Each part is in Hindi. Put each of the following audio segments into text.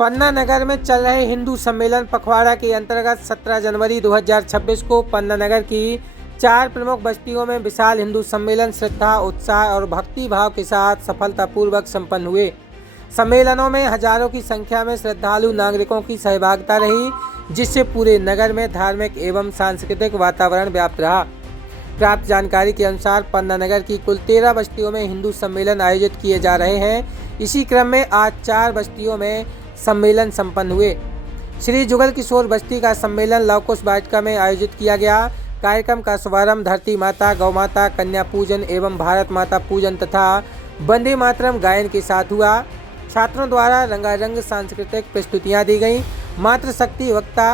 पन्ना नगर में चल रहे हिंदू सम्मेलन पखवाड़ा के अंतर्गत 17 जनवरी 2026 को पन्ना नगर की 4 प्रमुख बस्तियों में विशाल हिंदू सम्मेलन श्रद्धा, उत्साह और भक्ति भाव के साथ सफलतापूर्वक संपन्न हुए। सम्मेलनों में हजारों की संख्या में श्रद्धालु नागरिकों की सहभागिता रही, जिससे पूरे नगर में धार्मिक एवं सांस्कृतिक वातावरण व्याप्त रहा। प्राप्त जानकारी के अनुसार पन्ना नगर की कुल 13 बस्तियों में हिंदू सम्मेलन आयोजित किए जा रहे हैं। इसी क्रम में आज 4 बस्तियों में सम्मेलन संपन्न हुए। श्री जुगल किशोर बस्ती का सम्मेलन लवकुश वाटिका में आयोजित किया गया। कार्यक्रम का शुभारंभ धरती माता, गौ माता, कन्या पूजन एवं भारत माता पूजन तथा वंदे मातरम गायन के साथ हुआ। छात्रों द्वारा रंगारंग सांस्कृतिक प्रस्तुतियां दी गईं। मातृशक्ति वक्ता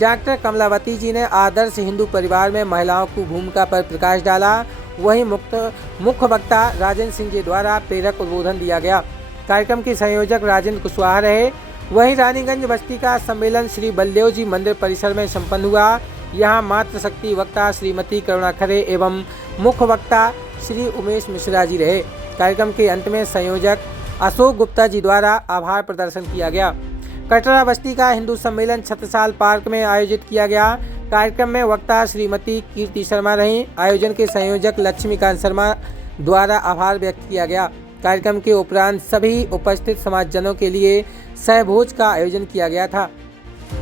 डॉक्टर कमलावती जी ने आदर्श हिंदू परिवार में महिलाओं की भूमिका पर प्रकाश डाला। वहीं मुख्य वक्ता राजेंद्र सिंह जी द्वारा प्रेरक उद्बोधन दिया गया। कार्यक्रम के संयोजक राजेंद्र कुशवाहा रहे। वहीं रानीगंज बस्ती का सम्मेलन श्री बलदेव जी मंदिर परिसर में संपन्न हुआ। यहां मातृशक्ति वक्ता श्रीमती करुणा खरे एवं मुख्य वक्ता श्री उमेश मिश्रा जी रहे। कार्यक्रम के अंत में संयोजक अशोक गुप्ता जी द्वारा आभार प्रदर्शन किया गया। कटरा बस्ती का हिंदू सम्मेलन छत्रसाल पार्क में आयोजित किया गया। कार्यक्रम में वक्ता श्रीमती कीर्ति शर्मा रहीं। आयोजन के संयोजक लक्ष्मीकांत शर्मा द्वारा आभार व्यक्त किया गया। कार्यक्रम के उपरांत सभी उपस्थित समाजजनों के लिए सहभोज का आयोजन किया गया था।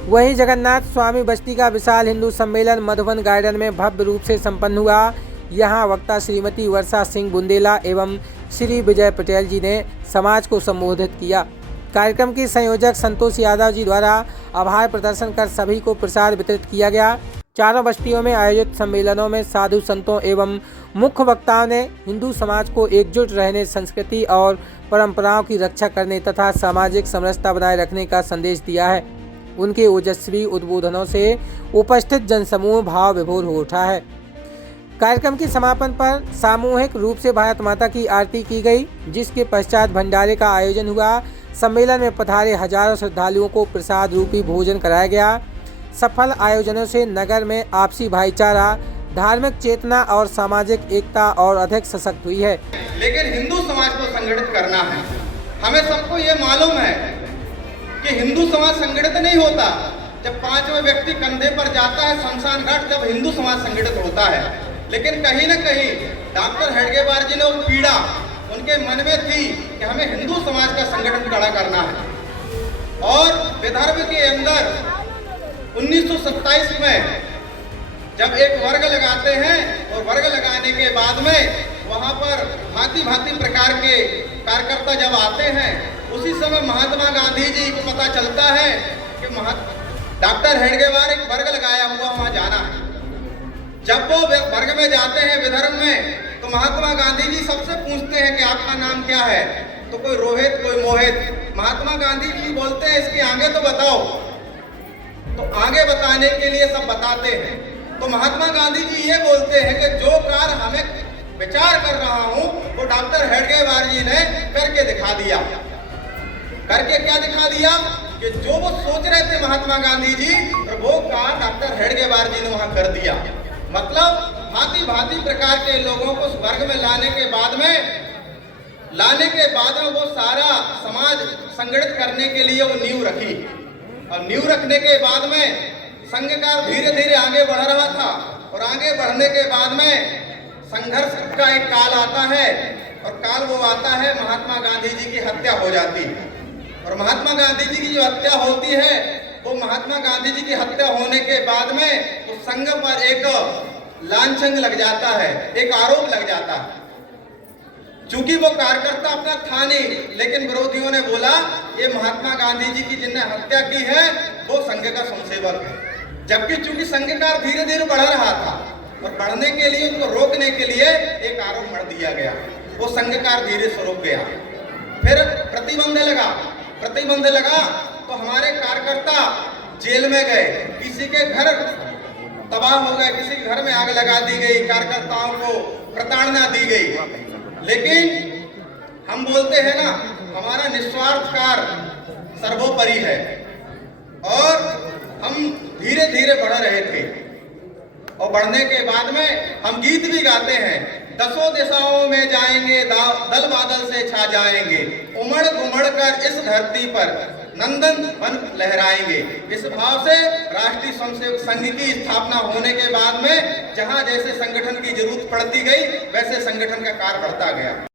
वहीं जगन्नाथ स्वामी बस्ती का विशाल हिंदू सम्मेलन मधुबन गार्डन में भव्य रूप से संपन्न हुआ। यहां वक्ता श्रीमती वर्षा सिंह बुंदेला एवं श्री विजय पटेल जी ने समाज को संबोधित किया। कार्यक्रम के संयोजक संतोष यादव जी द्वारा आभार प्रदर्शन कर सभी को प्रसाद वितरित किया गया। चारों बस्तियों में आयोजित सम्मेलनों में साधु संतों एवं मुख्य वक्ताओं ने हिंदू समाज को एकजुट रहने, संस्कृति और परंपराओं की रक्षा करने तथा सामाजिक समरसता बनाए रखने का संदेश दिया है। उनके ओजस्वी उद्बोधनों से उपस्थित जनसमूह भाव विभोर हो उठा है। कार्यक्रम के समापन पर सामूहिक रूप से भारत माता की आरती की गई, जिसके पश्चात भंडारे का आयोजन हुआ। सम्मेलन में पधारे हजारों श्रद्धालुओं को प्रसाद रूपी भोजन कराया गया। सफल आयोजनों से नगर में आपसी भाईचारा, धार्मिक चेतना और सामाजिक एकता और अधिक सशक्त हुई है। लेकिन हिंदू समाज को संगठित करना है। हमें सबको ये मालूम है कि हिंदू समाज संगठित नहीं होता जब 5वें व्यक्ति कंधे पर जाता है शमशान घाट, जब हिंदू समाज संगठित होता है। लेकिन कहीं न कहीं डॉक्टर हेडगेवार जी ने वो पीड़ा उनके मन में थी कि हमें हिंदू समाज का संगठन खड़ा करना है। और विदर्भ के अंदर 1927 में जब एक वर्ग लगाते हैं और वर्ग लगाने के बाद में वहां पर भांति भांति प्रकार के कार्यकर्ता जब आते हैं, उसी समय महात्मा गांधी जी को पता चलता है कि डॉक्टर हेडगेवार एक वर्ग लगाया हुआ वहां जाना है। जब वो वर्ग में जाते हैं विदर्भ में, तो महात्मा गांधी जी सबसे पूछते हैं कि आपका नाम क्या है। तो कोई रोहित, कोई मोहित। महात्मा गांधी जी बोलते हैं इसके आगे तो बताओ। तो आगे बताने के लिए सब बताते हैं। तो महात्मा गांधी जी ये बोलते हैं कि जो कार्य हमें विचार कर रहा हूं वो डॉक्टर हेडगेवार जी ने करके दिखा दिया। करके क्या दिखा दिया कि जो वो सोच रहे थे महात्मा गांधी जी, वो कार्य डॉक्टर हेडगेवार जी ने वहां कर दिया। मतलब भांति भांति प्रकार के लोगों को स्वर्ग में लाने के बाद में वो सारा समाज संगठित करने के लिए वो नींव रखी। और नींव रखने के बाद में संघ का धीरे धीरे आगे बढ़ रहा था। और आगे बढ़ने के बाद में संघर्ष का एक काल आता है, और काल वो आता है महात्मा गांधी जी की हत्या हो जाती है। और महात्मा गांधी जी की जो हत्या होती है, वो महात्मा गांधी जी की हत्या होने के बाद में उस संघ पर एक लांछन लग जाता है, एक आरोप लग जाता है। चूंकि वो कार्यकर्ता अपना था नहीं, लेकिन विरोधियों ने बोला ये महात्मा गांधी जी की जिन्हें हत्या की है वो संघ का स्वयंसेवक है। जबकि चूंकि संघकार धीरे धीरे बढ़ रहा था, और बढ़ने के लिए उनको रोकने के लिए एक आरोप मढ़ दिया गया। वो संघकार धीरे से रुक गया। फिर प्रतिबंध लगा तो हमारे कार्यकर्ता जेल में गए, किसी के घर तबाह हो गए, किसी के घर में आग लगा दी गई, कार्यकर्ताओं को प्रताड़ना दी गई। लेकिन हम बोलते हैं ना, हमारा निस्वार्थ कार्य सर्वोपरि है। और हम धीरे धीरे बढ़ रहे थे, और बढ़ने के बाद में हम गीत भी गाते हैं, दसों दिशाओं में जाएंगे, दल बादल से छा जाएंगे, उमड़ घुमड़ कर इस धरती पर नंदन वन लहराएंगे। इस भाव से राष्ट्रीय स्वयंसेवक संघ की स्थापना होने के बाद में जहां जैसे संगठन की जरूरत पड़ती गई, वैसे संगठन का कार्य बढ़ता गया।